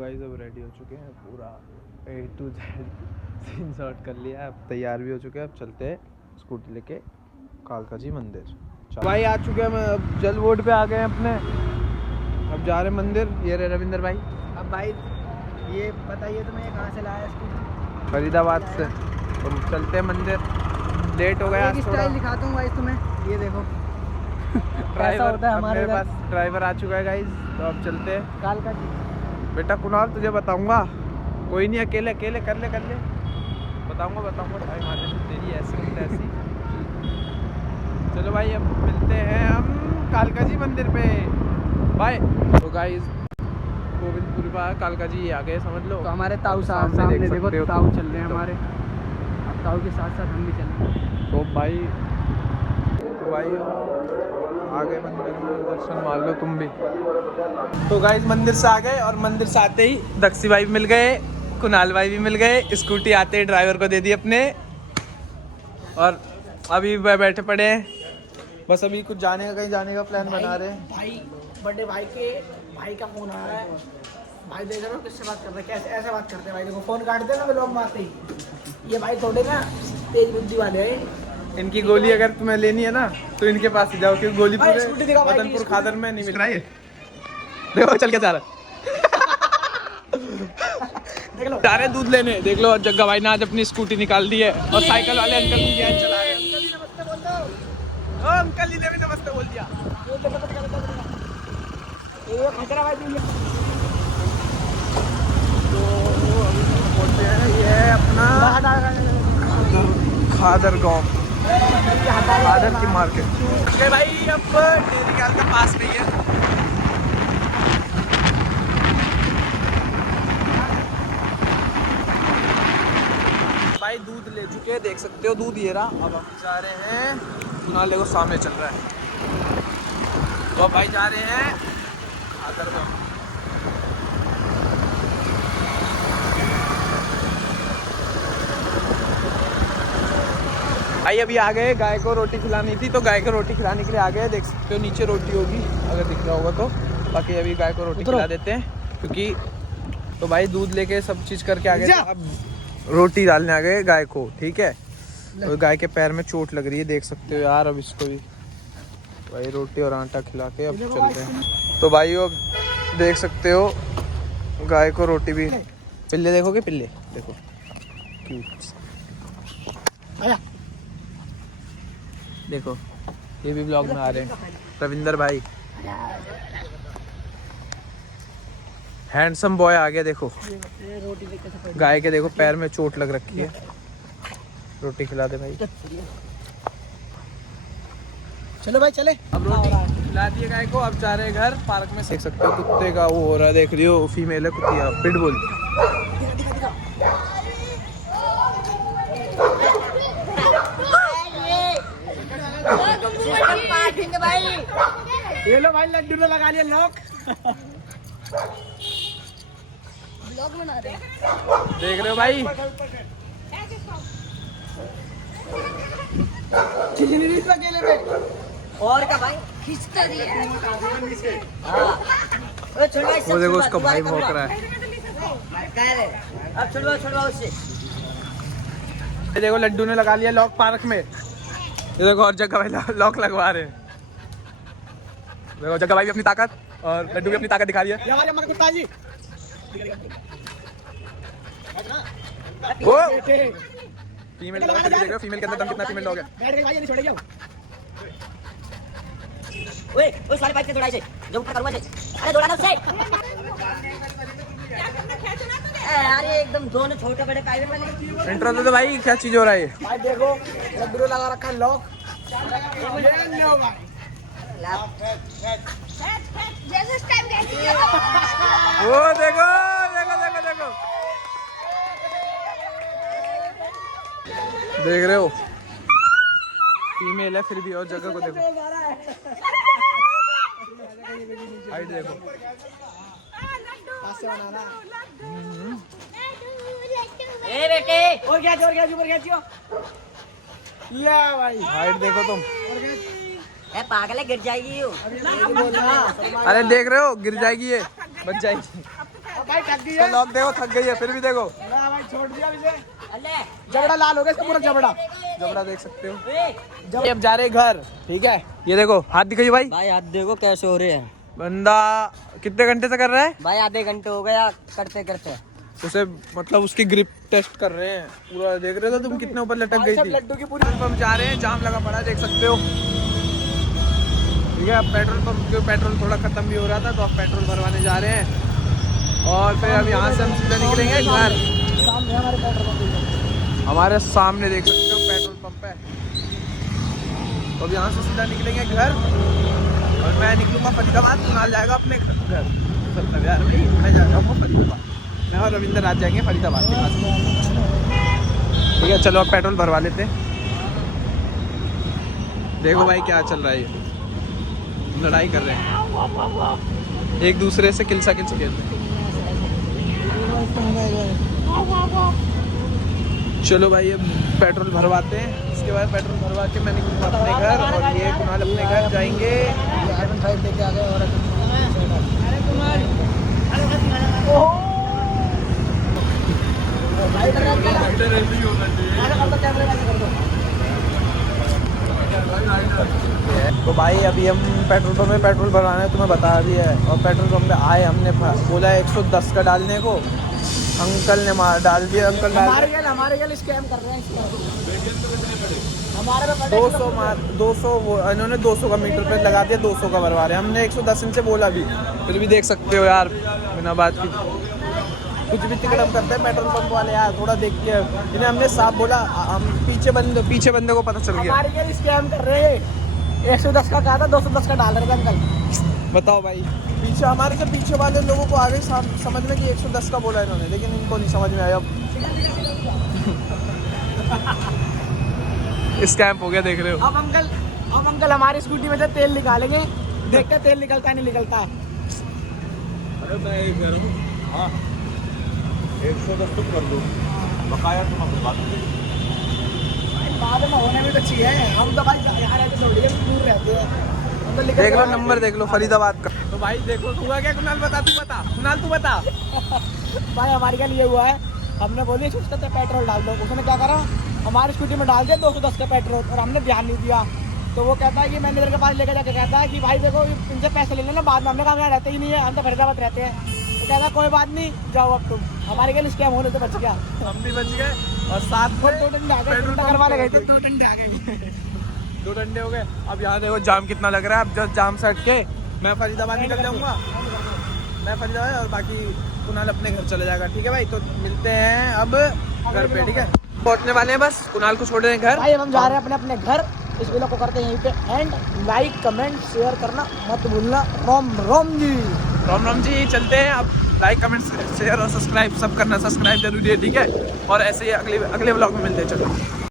Guys अब ready हो चुके हैं, पूरा A to Z scene shot कर लिया, अब तैयार भी हो चुके हैं। अब चलते हैं स्कूटी लेके कालका जी मंदिर। भाई आ चुके हैं, अब जल बोर्ड पे आ गए हैं अपने, अब जा रहे हैं मंदिर। ये रहे रविंदर भाई। अब भाई ये बताइए तुम्हें ये कहाँ से लाया स्कूटी? फरीदाबाद से। तो चलते हैं मंदिर, लेट हो गया आज थोड़ा। स्टाइल दिखाता हूँ गाइस तुम्हें, ये देखो ड्राइवर होता है हमारे पास ड्राइवर आ चुका है गाइस। तो अब चलते हैं कालका जी। बेटा कुणाल तुझे बताऊंगा, कोई नहीं, अकेले अकेले कर ले बताऊंगा भाई, मान तेरी ऐसी ऐसी। चलो भाई अब मिलते हैं हम कालका जी मंदिर पे, बाय। तो गाइस गोविंदपुर पर कालका जी आ गए समझ लो। तो हमारे ताऊ साहब सामने सामने देखो, सकते हो ताऊ तुम। चल रहे हैं हमारे। अब ताऊ के साथ साथ हम भी चल रहे हैं। तो भाई आ गए मंदिर में, दर्शन मार लो तुम भी। तो गाइस मंदिर से आ गए, और मंदिर से आते ही दक्षी भाई भी मिल गए, कुणाल भाई भी मिल गए। स्कूटी आते ही ड्राइवर को दे दी अपने, और अभी बैठे पड़े हैं बस। अभी कुछ कहीं जाने का प्लान बना रहे हैं। भाई बड़े भाई का फोन आ रहा है। भाई देख रहे हो किससे बात कर रहे हैं, कैसे ऐसे बात करते हैं भाई। देखो फोन काट देना लोग मारते ही। ये भाई थोड़े ना तेज बुद्धि वाले हैं। इनकी गोली अगर तुम्हें लेनी है ना तो इनके पास ही जाओ, क्योंकि गोली पूरे स्कूटी दिखाओ भाई की, मदनपुर खादर में नहीं मिल रहा है। देखो चल के जा रहा जा रहे दूध लेने। देख लो जग्गा भाई ने आज अपनी स्कूटी निकाल दी है, और साइकिल वाले अंकल भी गैस चला रहे हैं। अंकल जी ने भी नमस्ते बोल दिया। तो अभी हम बोलते हैं ये है अपना खादर गाँव, खादर की मार्केट। भाई अब डेरी ख्याल का पास नहीं है। भाई दूध ले चुके हैं, देख सकते हो दूध ये रहा। अब हम जा रहे हैं, कुणाल देखो सामने चल रहा है। तो अब भाई जा रहे हैं खादर गाँव। भाई अभी आ गए, गाय को रोटी खिलानी थी तो गाय को रोटी खिलाने के लिए आ गए। देख सकते हो नीचे रोटी होगी अगर दिख रहा होगा तो। बाकी अभी गाय को रोटी खिला देते हैं, क्योंकि तो भाई दूध लेके सब चीज़ करके आ गए, अब रोटी डालने आ गए गाय को, ठीक है। और गाय के पैर में चोट लग रही है, देख सकते हो यार। अब इसको भी भाई रोटी और आटा खिला के अब चल रहे हैं। तो भाई अब देख सकते हो गाय को रोटी भी। पिल्ले देखोगे, पिल्ले देखो क्यूट, देखो ये भी ब्लॉग में आ रहे हैं। रविंदर भाई हैंडसम बॉय आ गया। देखो गाय के देखो पैर में चोट लग रखी है, रोटी खिला दे भाई। चलो भाई चले। अब रोटी खिला दिए गाय को, अब जा रहे हैं घर। पार्क में देख सकते हो कुत्ते का वो हो रहा है, देख रही हो, फीमेल है कुतिया, पिटबुल। ये लो भाई लड्डू ने लगा लिया लॉक। ब्लॉग बना रहे हैं, देख रहे हो भाई, अकेले में और क्या भाई खींचता रही है। वो देखो उसका भाई भौंक रहा है। अब छुड़वाओ उससे। ये देखो लड्डू ने लगा लिया लॉक पार्क में। ये देखो और जग्गा भाई लॉक लगवा रहे हैं। देखो जग्गा भाई भी अपनी ताकत और लड्डू भी अपनी ताकत दिखा रही है। वो फीमेल डॉग देख रहे हो, फीमेल के अंदर दम कितना, फीमेल डॉग है। ओए साले बाइक से दौड़ाई से जो ऊपर करवा से, अरे दौड़ाना उससे। अरे एकदम दोनों छोटे बड़े कायदे वाले। इंट्रो दे दो भाई, क्या चीज हो रहा है ये। भाई देखो लड्डू लगा रखा है लॉक। जैसे इस टाइम कहती है वो देखो देखो देखो देखो, देख रहे हो फीमेल है फिर भी, और जगह को देखो, हाइट देखो। ए बेटे और क्या जोर क्या ऊपर खींचियो। या भाई हाइट देखो तुम। ए पागल है, गिर जाएगी यू। अरे देख रहे हो गिर जाएगी ये, बच जाएगी। भाई थक गई तो है। लॉक देखो थक गई है फिर भी देखो ना भाई छोड़ दिया इसे। अल्ले जबड़ा लाल हो गया इसका पूरा जबड़ा। जबड़ा देख सकते हो। जब अब जा रहे घर, ठीक है। ये देखो हाथ दिखाइए भाई। भाई हाथ देखो कैसे हो रहे हैं। बंदा कितने घंटे से कर रहा है? भाई आधे घंटे हो गया करते करते। उसे मतलब उसकी ग्रिप टेस्ट कर रहे हैं पूरा। देख रहे हो तुम कितने ऊपर लटक गई सब थी। लड्डू की पूरी। पंप जा रहे हैं, जाम लगा पड़ा है, देख सकते हो। ठीक है, अब पेट्रोल पंप के पेट्रोल थोड़ा खत्म भी हो रहा था तो अब पेट्रोल भरवाने जा रहे हैं और फिर अब यहाँ से हम सीधा निकलेंगे घर। सामने हमारे पेट्रोल पंप। हमारे सामने देख सकते हो पेट्रोल पंप है। तो अब यहाँ से सीधा निकलेंगे घर और मैं निकलूंगा फरीदाबाद। कुणाल जाएगा अपने घर। मतलब यार भाई मैं जा रहा हूँ फरीदाबाद। मैं और रविंद्र राज जाएंगे फरीदाबाद के पास। ठीक है चलो अब पेट्रोल भरवा लेते हैं। देखो भाई क्या चल रहा है, ये लड़ाई कर रहे हैं एक दूसरे से, किलसा किल खेल रहे हैं। चलो भाई अब पेट्रोल भरवाते हैं, उसके बाद पेट्रोल भरवा के मैं निकलूंगा अपने घर और ये कुणाल अपने घर जाएंगे। लेके आ गए और तो भाई अभी हम पेट्रोल पंप में पेट्रोल भरवाना है, तुम्हें बता दिया है। और पेट्रोल पंप में आए, हमने बोला 110 का डालने को, अंकल ने मार डाल दिया। अंकल हमारे गल स्कैम कर रहे हैं। हमारे में 200 इन्होंने 200 का मीटर पे लगा दिया, 200 का भरवा रहे हैं। हमने 110 इनसे बोला भी, फिर भी देख सकते हो यार बिना बात की कुछ भी तिकड़म करते हैं पेट्रोल पंप वाले यार। थोड़ा देख के इन्हें हमने साफ बोला, हम पीछे बंदे को पता चल गया। हमारे गल स्कैम कर रहे हैं। 110 का कहा था, 210 का डाल रहे थे अंकल। बताओ भाई, पीछे हमारे से पीछे वाले लोगों को आगे समझ में कि 110 का बोला इन्होंने, लेकिन इनको नहीं समझ में आया। अब स्कैम हो गया, देख रहे हो। अब अंकल हमारी स्कूटी में से तेल निकालेंगे, देखते तेल निकलता नहीं निकलता। अरे मैं ये कह रहा हूँ, हाँ 110 तुम कर दो, बकाया तुम अपनी बात करो। बाद में होने में तो चाहिए। हम तो भाई यहाँ रहते थोड़ी है, दूर रहते हैं। हम तो देख लो नंबर देख लो फरीदाबाद का। तो भाई देखो हुआ क्या कुणाल, बता तू बता, कुणाल तू बता। भाई हमारे क्या लिए हुआ है, हमने बोली उसका तो पेट्रोल डाल दो, उसने क्या करा हमारी स्कूटी में डाल दिया 210 का पेट्रोल और हमने ध्यान नहीं दिया। तो वो कहता है कि मैनेजर के पास लेकर जाके कहता है कि भाई देखो इनसे पैसे ले लेना बाद में। हमने कहा यहाँ रहते ही नहीं है, हम तो फरीदाबाद रहते हैं। तो कहता कोई बात नहीं, जाओ अब तुम। हमारे क्या स्कैम होने से बच गया। हम भी बच गए और साथ में 2 डंडे आ गए, पेट्रोल चिंता पंप करवाने गए पे थे, 2 डंडे आ गए। 2 डंडे हो गए। अब यहाँ देखो जाम कितना लग रहा है। अब जस्ट जाम से हट के मैं फरीदाबाद निकल जाऊंगा, मैं फरीदाबाद और बाकी कुणाल अपने घर चले जाएगा। ठीक है भाई, तो मिलते हैं अब घर पे। ठीक है, पहुंचने वाले हैं, बस कुणाल को छोड़ रहे हैं घर। भाई हम जा रहे हैं अपने घर। इस वीडियो को करते हैं यहीं पे एंड। लाइक कमेंट शेयर करना मत भूलना। रोम रोम जी, राम राम जी। चलते हैं अब। लाइक कमेंट शेयर और सब्सक्राइब सब करना, सब्सक्राइब जरूरी है। ठीक है, और ऐसे ही अगले व्लॉग में मिलते हैं। चलो।